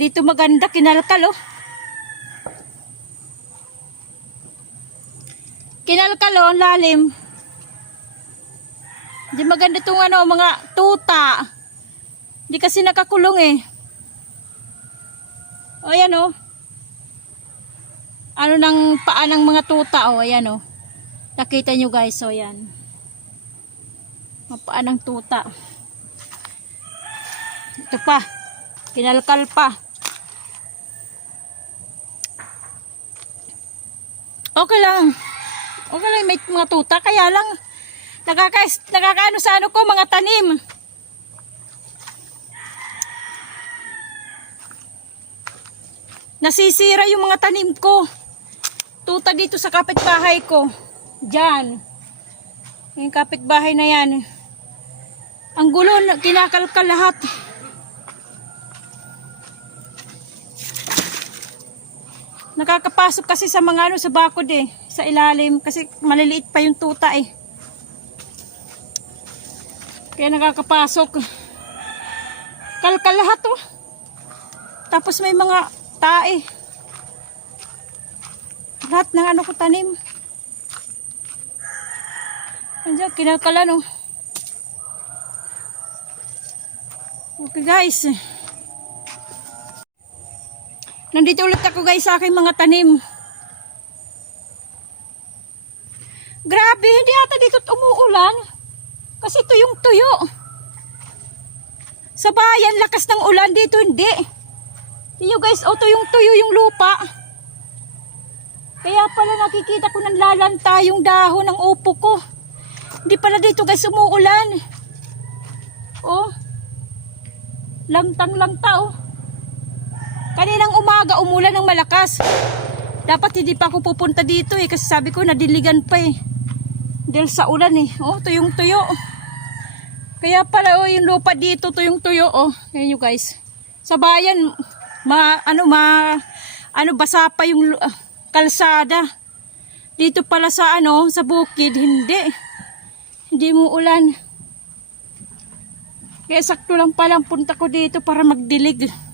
Dito maganda, kinalkal oh. Kinalkal oh, lalim. Di maganda itong ano, mga tuta. Di kasi nakakulong eh. O ayan oh. Ano ng paa ng mga tuta oh, ayan oh. Nakita nyo guys, oh yan. Mga paa ng tuta. Ito pa. Kinalkal pa. Okay lang. Okay lang may mga tuta. Kaya lang, nakaka, nakakaano sa ano ko, mga tanim. Nasisira yung mga tanim ko. Tuta dito sa kapitbahay ko. Diyan. Yung kapitbahay na yan. Ang gulo, kinakalkal lahat. Nakakapasok kasi sa mga ano sa bakod eh, sa ilalim kasi maliliit pa yung tuta eh. Kaya nakakapasok. Kalkal lahat oh. Tapos may mga tae. Lahat ng ano ko tanim. Andiyan, kinakalan oh. Okay guys. Nandito ulit ako guys sa aking mga tanim. Grabe, hindi ata dito umuulan. Kasi tuyong tuyo. Sa bayan, lakas ng ulan dito, hindi. Tingnan guys, oh, tuyong tuyo yung lupa. Kaya pala nakikita ko ng lalanta yung dahon ng upo ko. Hindi pala dito guys umuulan. Oh. Langtang-langta oh. Kaninang umaga umulan ng malakas. Dapat hindi pa ako pupunta dito eh kasi sabi ko nadiligan pa eh. Dahil sa ulan eh. Oh, tuyong tuyo. Kaya pala oh, yung lupa dito tuyong tuyo oh. Ayan you guys. Sa bayan ma ano ma ano basa pa yung ah, kalsada. Dito pala sa ano sa bukid hindi. Hindi mo ulan. Kaya sakto lang palang punta ko dito para magdilig.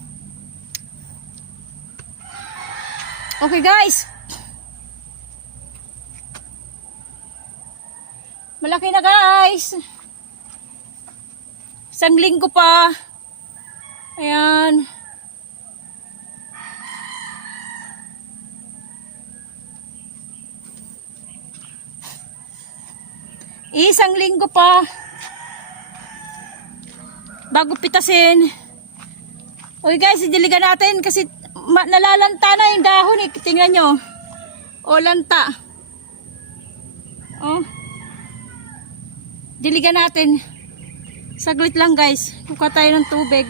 Okay guys. Malaki na guys. Isang linggo pa. Ayan. Isang linggo pa. Bago pitasin. Okay guys, idiligan natin kasi ma- nalalanta na yung dahon eh. Tingnan nyo. O, lanta. Oh. Diligan natin. Saglit lang guys. Kuka tayo ng tubig.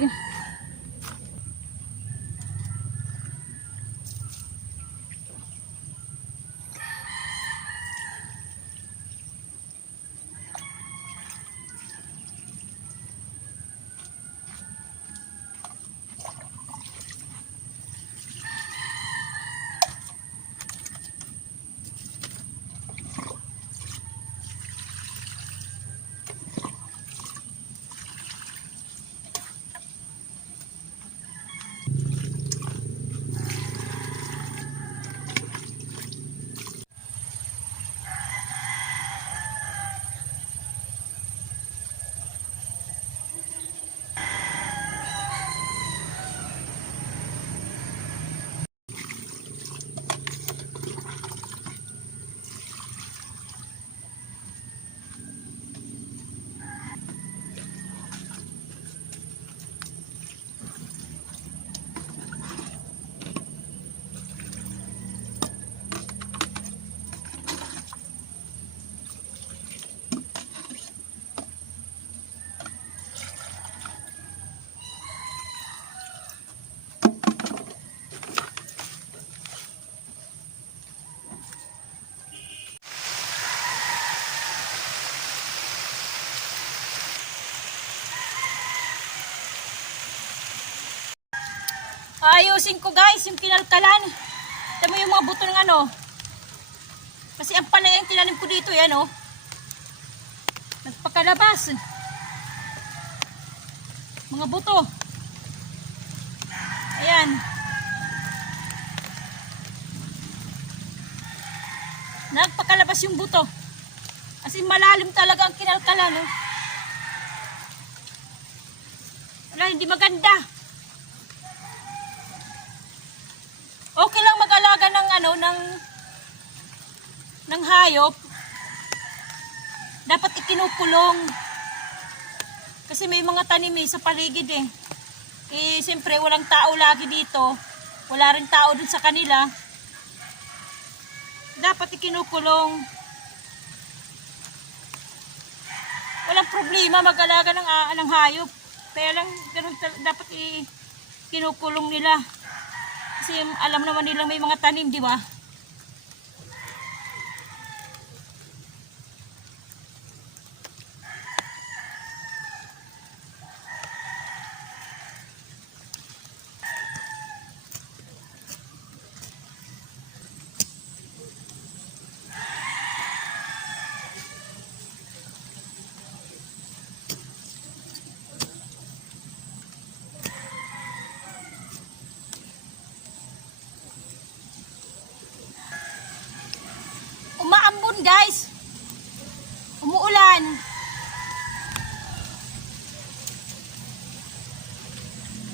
Ayusin ko guys yung kinalkalan. Ito mo yung mga buto ng ano. Kasi ang palay ang tinanim ko dito yan oh. Nagpakalabas. Mga buto. Ayan. Nagpakalabas yung buto. Kasi malalim talaga ang kinalkala, no? Wala, hindi maganda. Okay lang mag-alaga ng ng hayop. Dapat ikinukulong. Kasi may mga tanim eh, sa paligid eh. Eh, siyempre, walang tao lagi dito. Wala rin tao dun sa kanila. Dapat ikinukulong. Walang problema mag-alaga ng, ah, ng hayop. Kaya lang, ganun dapat i- kinukulong nila. Kasi alam naman nilang may mga tanim, di ba? Umaambon guys. Umuulan.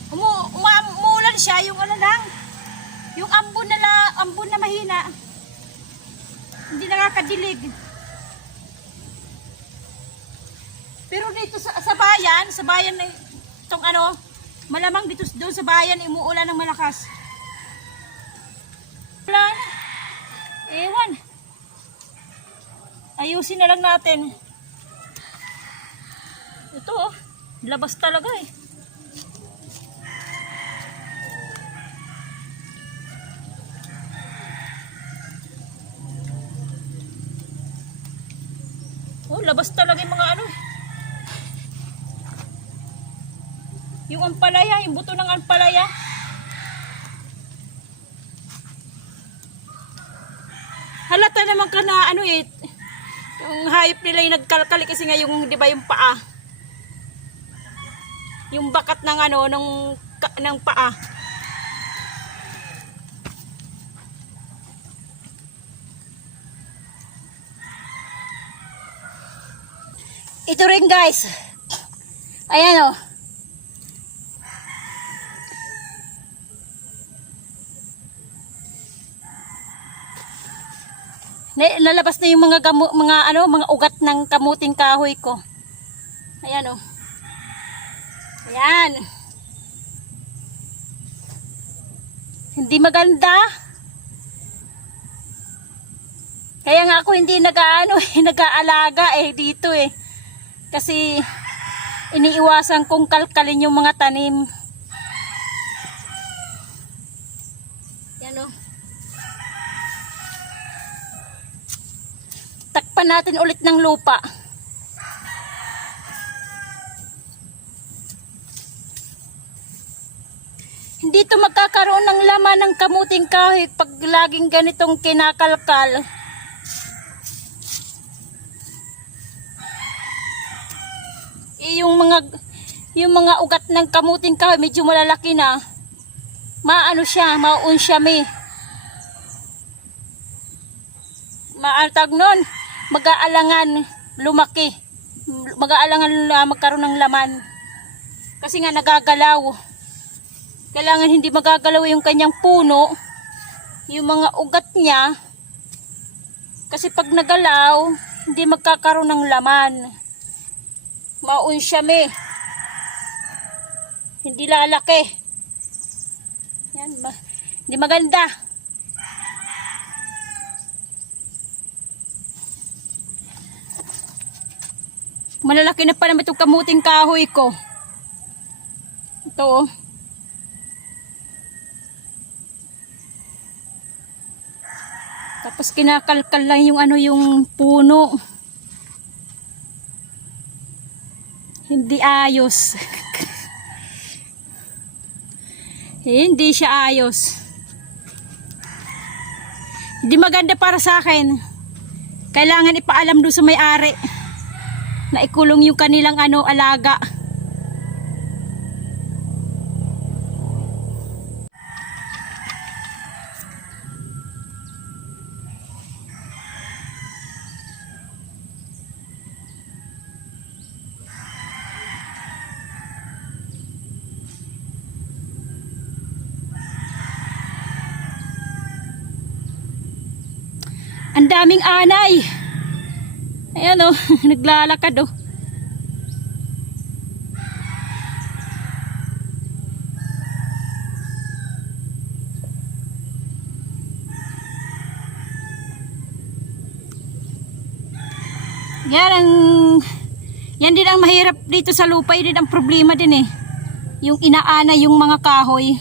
Umu uma- umuulan siya yung ano lang. Yung ambon na la, ambon na mahina. Hindi nakakadilig. Pero dito sa, sa bayan, sa bayan na itong ano, malamang dito doon sa bayan umuulan ng malakas. Wala na. Ewan. Ayusin na lang natin. Ito oh. Labas talaga eh. Labas talaga yung mga ano. Yung ampalaya, yung buto ng ampalaya. Halata naman ka na ano eh. Yung hayop nila yung nagkalkali kasi nga yung, di ba yung paa. Yung bakat ng ano, ng, ng paa. Ito rin guys. Ayan oh. Na- lalabas na yung mga gamu, mga ano, mga ugat ng kamuting kahoy ko. Ayan oh. Ayan. Hindi maganda. Kaya nga ako hindi nag-ano, eh, nag-aalaga eh dito eh. Kasi iniiwasan kong kalkalin yung mga tanim. Yan oh. Takpan natin ulit ng lupa. Hindi to magkakaroon ng laman ng kamuting kahoy pag laging ganitong kinakalkal. Yung mga yung mga ugat ng kamuting kahoy medyo malalaki na. Maano siya, mauun siya may. Maartag nun, mag-aalangan lumaki. Mag-aalangan na magkaroon ng laman. Kasi nga nagagalaw. Kailangan hindi magagalaw yung kanyang puno. Yung mga ugat niya. Kasi pag nagalaw, hindi magkakaroon ng laman. Maun siya me. Hindi lalaki. Yan, ma hindi maganda. Malalaki na pa naman itong kamuting kahoy ko. Ito oh. Tapos kinakalkal lang yung ano yung puno. Hindi ayos. Hindi siya ayos. Hindi maganda para sa akin. Kailangan ipaalam doon sa may-ari na ikulong yung kanilang ano alaga. Maraming anay. Ayan oh, naglalakad oh. Yan ang yan din ang mahirap dito sa lupa, yun din ang problema din eh. Yung inaana yung mga kahoy.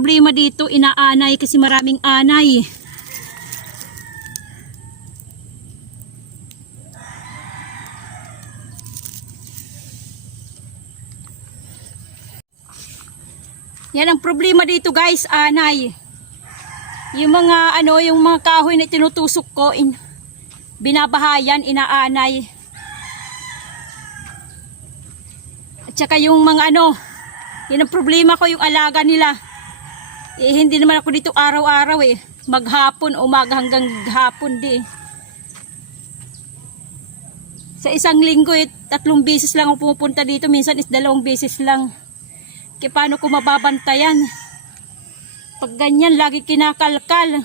Problema dito, inaanay kasi maraming anay. Yan ang problema dito guys, anay. Yung mga ano, yung mga kahoy na tinutusok ko, in, binabahayan, inaanay. At saka yung mga ano, yan ang problema ko, yung alaga nila. Eh, hindi naman ako dito araw-araw eh. Maghapon, umaga hanggang hapon di. Sa isang linggo eh, tatlong beses lang ako pumupunta dito. Minsan is dalawang beses lang. Kaya paano ko mababantayan? Pag ganyan, lagi kinakalkal.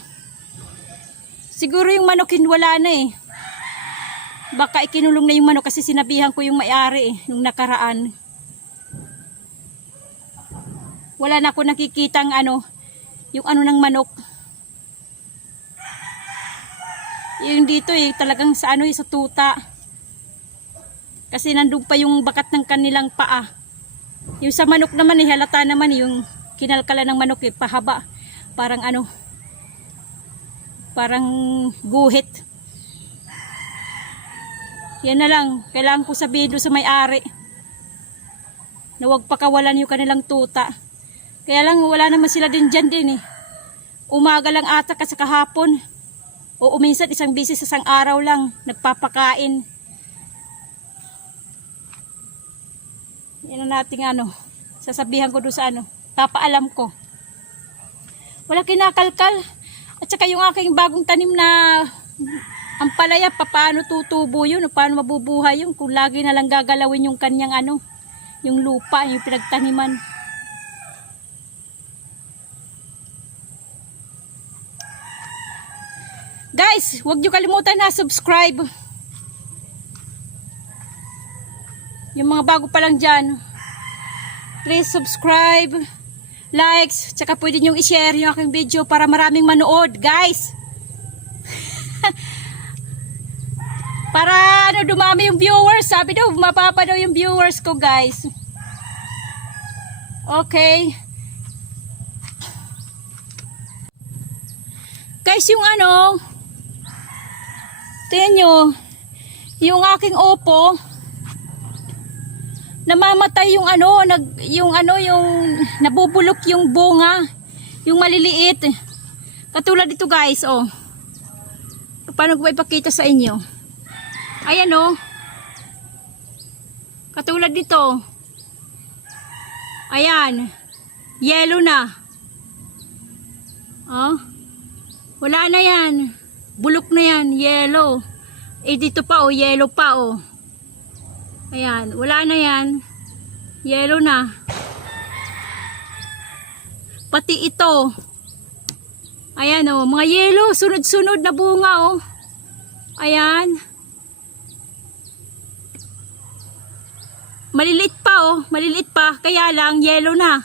Siguro yung manokin wala na eh. Baka ikinulong na yung manok kasi sinabihan ko yung may-ari eh, nung nakaraan. Wala na ako nakikitang ano, yung ano ng manok. Yung dito eh, talagang sa ano eh, sa tuta. Kasi nandun pa yung bakat ng kanilang paa. Yung sa manok naman eh, halata naman eh, yung kinalkala ng manok eh, pahaba. Parang ano, parang guhit. Yan na lang, kailangan ko sabihin doon sa may-ari na huwag pakawalan yung kanilang tuta. Kaya lang wala naman sila din dyan din eh. Umaga lang ata kasi kahapon. O uminsan isang bisis sa isang araw lang, nagpapakain. Yan ang nating ano, sasabihan ko doon sa ano, papaalam ko. Wala kinakalkal. At saka yung aking bagong tanim na ang palaya, paano tutubo yun, paano mabubuhay yun, kung lagi na lang gagalawin yung kanyang ano, yung lupa, yung pinagtaniman. Guys, huwag nyo kalimutan na subscribe. Yung mga bago pa lang dyan. Please subscribe, likes, tsaka pwede nyo i-share yung aking video para maraming manood, guys. para ano, dumami yung viewers. Sabi daw, mapapa daw yung viewers ko, guys. Okay. Guys, yung ano, tingnan nyo, yung aking opo, namamatay yung ano, nag, yung ano, yung nabubulok yung bunga, yung maliliit. Katulad dito guys, oh. Paano ko ipakita sa inyo? Ayan oh. Katulad dito. Ayan. Yellow na. Oh. Wala na yan. Bulok na yan. Yellow. Eh dito pa oh. Yellow pa oh. Ayan. Wala na yan. Yellow na. Pati ito. Ayan oh. Mga yellow. Sunod-sunod na bunga oh. Ayan. Maliliit pa oh. Maliliit pa. Kaya lang yellow na.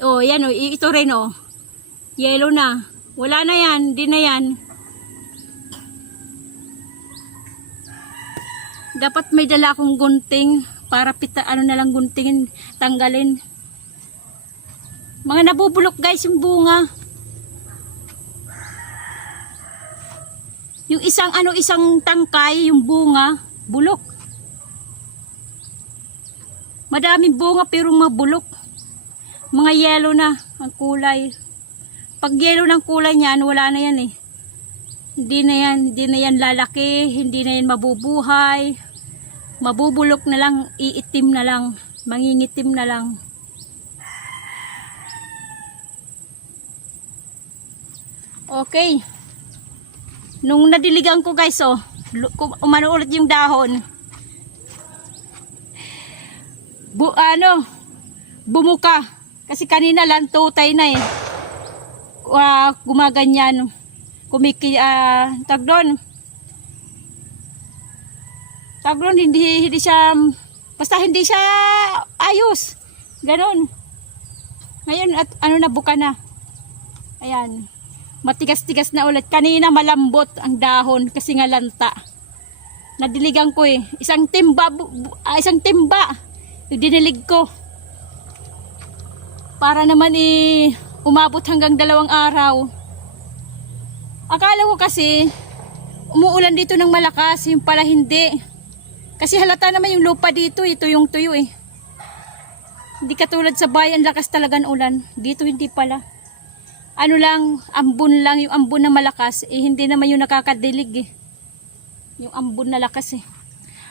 Oh, yan oh. Ito rin oh. Yellow na. Wala na yan, di na yan. Dapat may dala akong gunting para pita ano na lang guntingin, tanggalin. Mga nabubulok guys yung bunga. Yung isang ano isang tangkay, yung bunga, bulok. Madaming bunga pero mabulok. Mga yellow na ang kulay. Pag yellow ng kulay niyan, wala na yan eh. Hindi na yan, hindi na yan lalaki, hindi na yan mabubuhay. Mabubulok na lang, iitim na lang, mangingitim na lang. Okay. Nung nadiligan ko guys oh, umano ulit yung dahon. Bu ano, bumuka. Kasi kanina lang tutay na eh. Uh, gumaganyan. Kumiki, ah, tag doon. Doon, hindi, hindi siya, basta hindi siya ayos. Ganon. Ngayon, at ano na, buka na. Ayan. Matigas-tigas na ulit. Kanina malambot ang dahon kasi nga lanta. Nadiligan ko eh. Isang timba, ah, isang timba. Dinilig ko. Para naman eh, umabot hanggang dalawang araw. Akala ko kasi, umuulan dito ng malakas, yung pala hindi. Kasi halata naman yung lupa dito, ito yung tuyo eh. Hindi katulad sa bayan, lakas talaga ng ulan. Dito hindi pala. Ano lang, ambon lang, yung ambon na malakas, eh hindi naman yung nakakadilig eh. Yung ambon na lakas eh.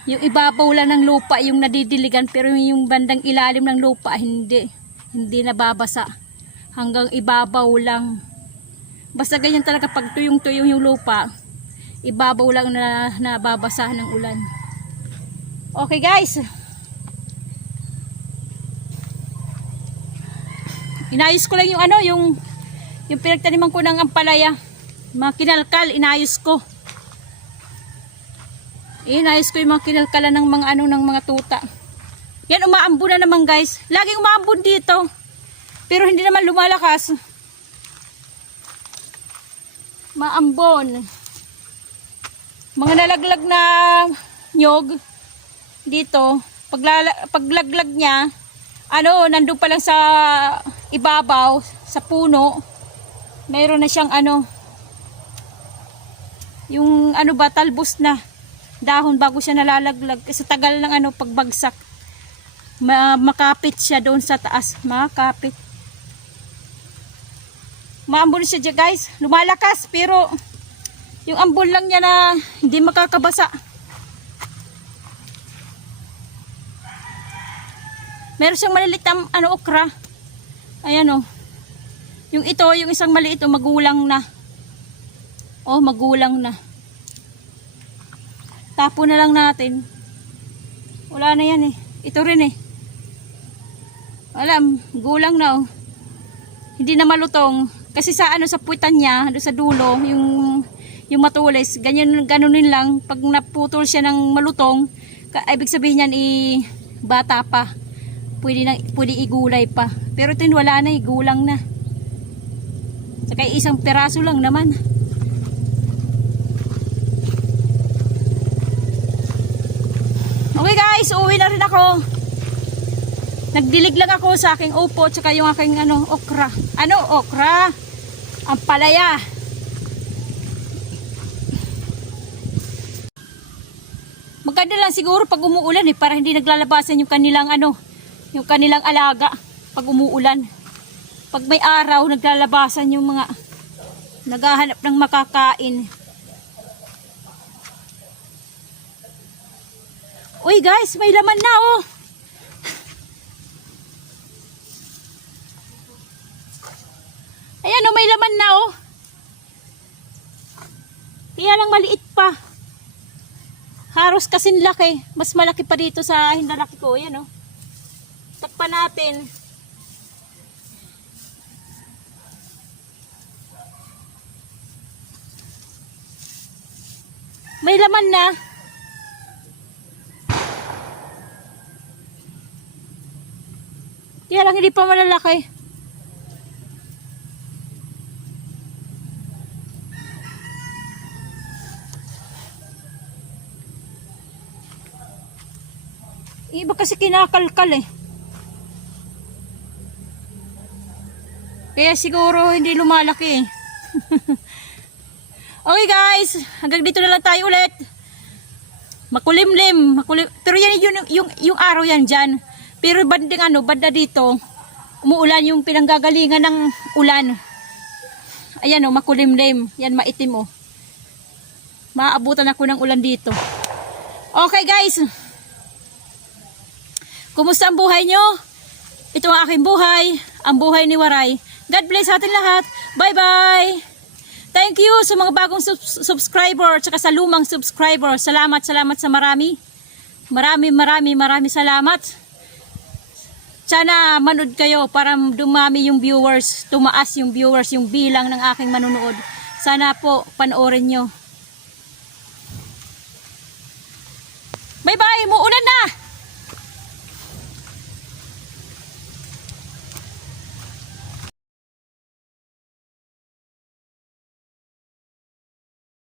Yung ibabaw lang ng lupa, yung nadidiligan, pero yung bandang ilalim ng lupa, hindi. Hindi nababasa. Hanggang ibabaw lang. Basta ganyan talaga pag tuyong-tuyong yung lupa, ibabaw lang na nababasa ng ulan. Okay guys. Inayos ko lang yung ano, yung yung pinagtaniman ko ng ampalaya. Mga kinalkal, inayos ko. Inayos ko yung mga kinalkala ng mga ano ng mga tuta. Yan umaambon na naman guys. Laging umaambon dito. Pero hindi naman lumalakas. Maambon. Mga nalaglag na nyog dito. Paglala, paglaglag niya, ano, nandun pa lang sa ibabaw, sa puno. Mayroon na siyang ano, yung ano ba, talbos na dahon bago siya nalalaglag. Kasi tagal ng ano, pagbagsak. Ma makapit siya doon sa taas. Makapit. Maambon siya dyan guys. Lumalakas pero yung ambon lang niya na hindi makakabasa. Meron siyang maliliit na ano, okra. Ayan o. Yung ito, yung isang maliit o magulang na. Oh, magulang na. Tapo na lang natin. Wala na yan eh. Ito rin eh. Wala, gulang na oh. Hindi na malutong. Kasi sa ano sa puwitan niya, sa dulo, yung yung matulis, ganyan ganunin lang pag naputol siya ng malutong, ka, ibig sabihin niyan i bata pa. Pwede na pwede igulay pa. Pero ito wala na, igulang na. Saka isang peraso lang naman. Okay guys, uwi na rin ako. Nagdilig lang ako sa aking upo tsaka yung aking ano, okra. Ano, okra? Ang palaya. Maganda lang siguro pag umuulan eh para hindi naglalabasan yung kanilang ano, yung kanilang alaga pag umuulan. Pag may araw naglalabasan yung mga naghahanap ng makakain. Uy guys, may laman na oh. Ayan oh, may laman na oh. Kaya lang maliit pa. Haros kasing laki. Mas malaki pa dito sa hinalaki ko. Ayan oh. Takpan natin. May laman na. Kaya lang hindi pa malalaki. Iba kasi kinakalkal eh. Kaya siguro hindi lumalaki okay guys, hanggang dito na lang tayo ulit. Makulimlim, makulim. Pero yan yung, yung, yung araw yan dyan. Pero banding ano, banda dito, umuulan yung pinanggagalingan ng ulan. Ayan o, makulimlim. Yan, maitim o. Maabutan ako ng ulan dito. Okay guys. Kumusta ang buhay nyo? Ito ang aking buhay. Ang buhay ni Waray. God bless atin lahat. Bye bye. Thank you sa mga bagong subs- subscriber at sa lumang subscriber. Salamat, salamat sa marami. Marami, marami, marami salamat. Sana manood kayo para dumami yung viewers, tumaas yung viewers, yung bilang ng aking manunood. Sana po panoorin nyo. Bye-bye! Muulan